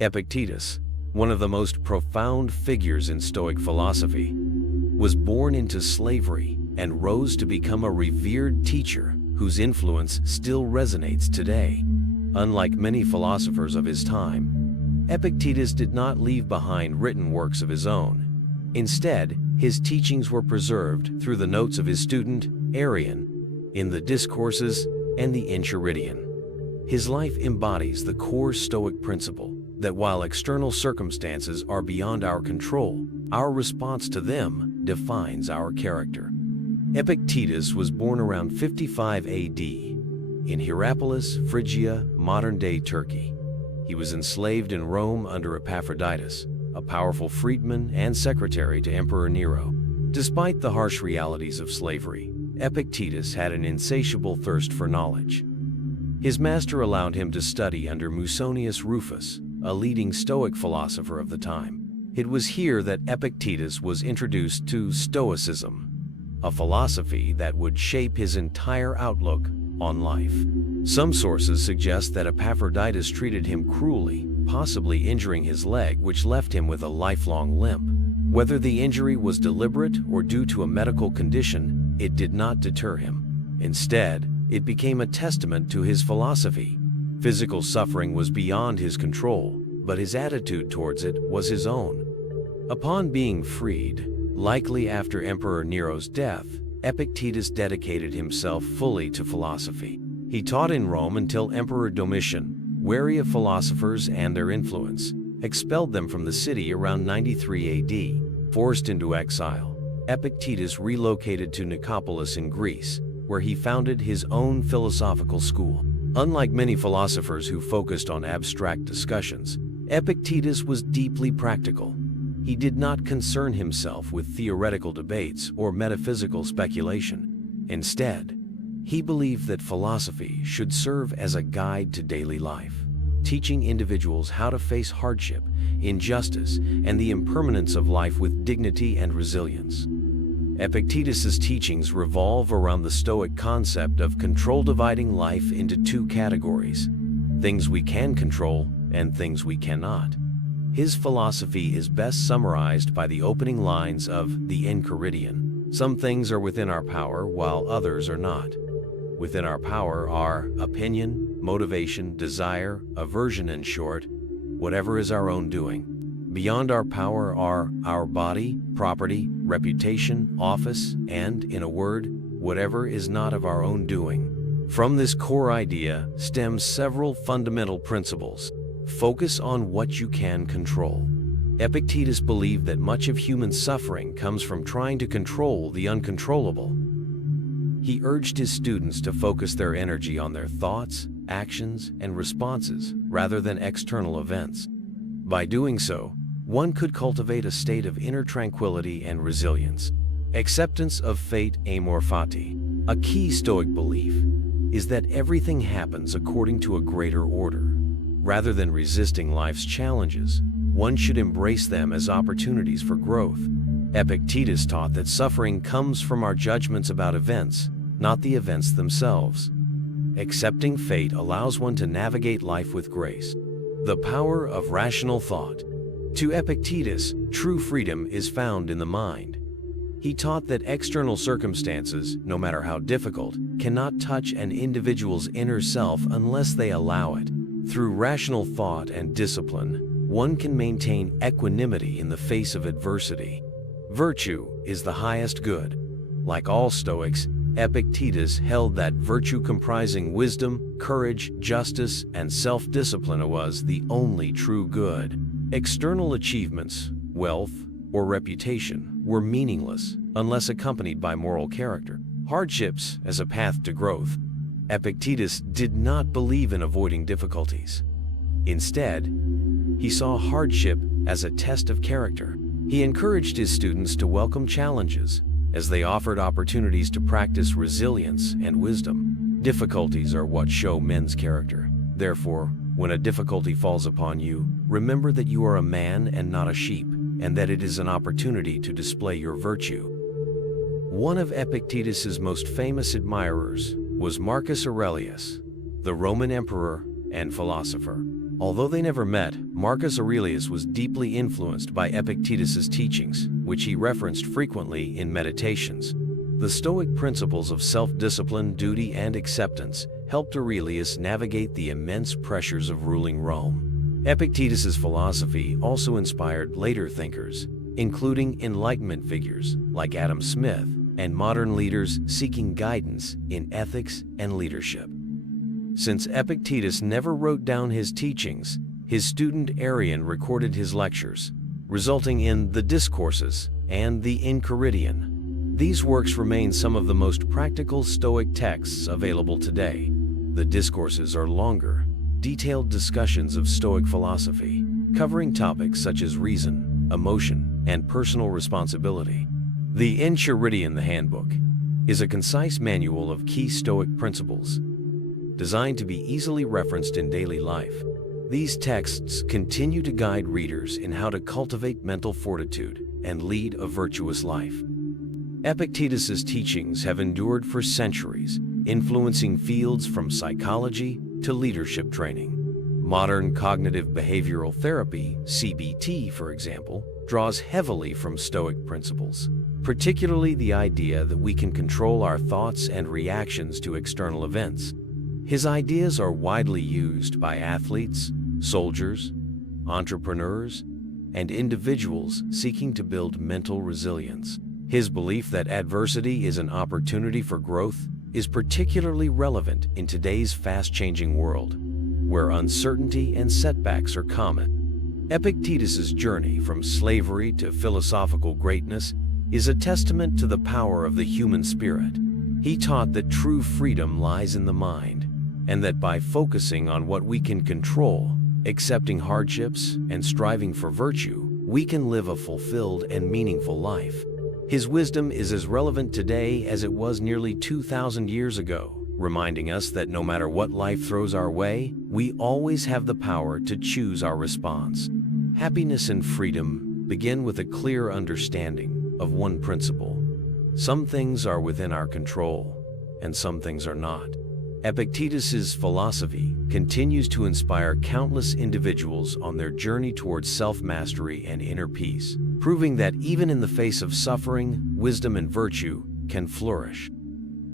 Epictetus, one of the most profound figures in Stoic philosophy, was born into slavery and rose to become a revered teacher whose influence still resonates today. Unlike many philosophers of his time, Epictetus did not leave behind written works of his own. Instead, his teachings were preserved through the notes of his student, Arrian, in the Discourses and the Enchiridion. His life embodies the core Stoic principle that while external circumstances are beyond our control, our response to them defines our character. Epictetus was born around 55 AD in Hierapolis, Phrygia, modern-day Turkey. He was enslaved in Rome under Epaphroditus, a powerful freedman and secretary to Emperor Nero. Despite the harsh realities of slavery, Epictetus had an insatiable thirst for knowledge. His master allowed him to study under Musonius Rufus, a leading Stoic philosopher of the time. It was here that Epictetus was introduced to Stoicism, a philosophy that would shape his entire outlook on life. Some sources suggest that Epaphroditus treated him cruelly, possibly injuring his leg, which left him with a lifelong limp. Whether the injury was deliberate or due to a medical condition, it did not deter him. Instead, it became a testament to his philosophy. Physical suffering was beyond his control, but his attitude towards it was his own. Upon being freed, likely after Emperor Nero's death, Epictetus dedicated himself fully to philosophy. He taught in Rome until Emperor Domitian, wary of philosophers and their influence, expelled them from the city around 93 AD. Forced into exile, Epictetus relocated to Nicopolis in Greece, where he founded his own philosophical school. Unlike many philosophers who focused on abstract discussions, Epictetus was deeply practical. He did not concern himself with theoretical debates or metaphysical speculation. Instead, he believed that philosophy should serve as a guide to daily life, teaching individuals how to face hardship, injustice, and the impermanence of life with dignity and resilience. Epictetus's teachings revolve around the Stoic concept of control, dividing life into two categories: things we can control and things we cannot. His philosophy is best summarized by the opening lines of the Enchiridion. Some things are within our power while others are not. Within our power are opinion, motivation, desire, aversion, in short, whatever is our own doing. Beyond our power are our body, property, reputation, office, and, in a word, whatever is not of our own doing. From this core idea stems several fundamental principles. Focus on what you can control. Epictetus believed that much of human suffering comes from trying to control the uncontrollable. He urged his students to focus their energy on their thoughts, actions, and responses rather than external events. By doing so, one could cultivate a state of inner tranquility and resilience. Acceptance of fate, amor fati. A key Stoic belief is that everything happens according to a greater order. Rather than resisting life's challenges, one should embrace them as opportunities for growth. Epictetus taught that suffering comes from our judgments about events, not the events themselves. Accepting fate allows one to navigate life with grace. The power of rational thought. To Epictetus, true freedom is found in the mind. He taught that external circumstances, no matter how difficult, cannot touch an individual's inner self unless they allow it. Through rational thought and discipline, one can maintain equanimity in the face of adversity. Virtue is the highest good. Like all Stoics, Epictetus held that virtue comprising wisdom, courage, justice, and self-discipline was the only true good. External achievements, wealth, or reputation were meaningless unless accompanied by moral character. Hardships as a path to growth. Epictetus did not believe in avoiding difficulties. Instead, he saw hardship as a test of character. He encouraged his students to welcome challenges, as they offered opportunities to practice resilience and wisdom. Difficulties are what show men's character. Therefore, when a difficulty falls upon you, remember that you are a man and not a sheep, and that it is an opportunity to display your virtue. One of Epictetus's most famous admirers was Marcus Aurelius, the Roman emperor and philosopher. Although they never met, Marcus Aurelius was deeply influenced by Epictetus's teachings, which he referenced frequently in Meditations. The Stoic principles of self-discipline, duty, and acceptance helped Aurelius navigate the immense pressures of ruling Rome. Epictetus's philosophy also inspired later thinkers, including Enlightenment figures like Adam Smith and modern leaders seeking guidance in ethics and leadership. Since Epictetus never wrote down his teachings, his student Arrian recorded his lectures, resulting in the Discourses and the Enchiridion. These works remain some of the most practical Stoic texts available today. The Discourses are longer, detailed discussions of Stoic philosophy, covering topics such as reason, emotion, and personal responsibility. The Enchiridion, the handbook, is a concise manual of key Stoic principles, designed to be easily referenced in daily life. These texts continue to guide readers in how to cultivate mental fortitude and lead a virtuous life. Epictetus's teachings have endured for centuries, influencing fields from psychology to leadership training. Modern cognitive behavioral therapy, CBT, for example, draws heavily from Stoic principles, particularly the idea that we can control our thoughts and reactions to external events. His ideas are widely used by athletes, soldiers, entrepreneurs, and individuals seeking to build mental resilience. His belief that adversity is an opportunity for growth is particularly relevant in today's fast-changing world, where uncertainty and setbacks are common. Epictetus's journey from slavery to philosophical greatness is a testament to the power of the human spirit. He taught that true freedom lies in the mind, and that by focusing on what we can control, accepting hardships, and striving for virtue, we can live a fulfilled and meaningful life. His wisdom is as relevant today as it was nearly 2,000 years ago, reminding us that no matter what life throws our way, we always have the power to choose our response. Happiness and freedom begin with a clear understanding of one principle: some things are within our control, and some things are not. Epictetus's philosophy continues to inspire countless individuals on their journey towards self-mastery and inner peace, proving that even in the face of suffering, wisdom and virtue can flourish.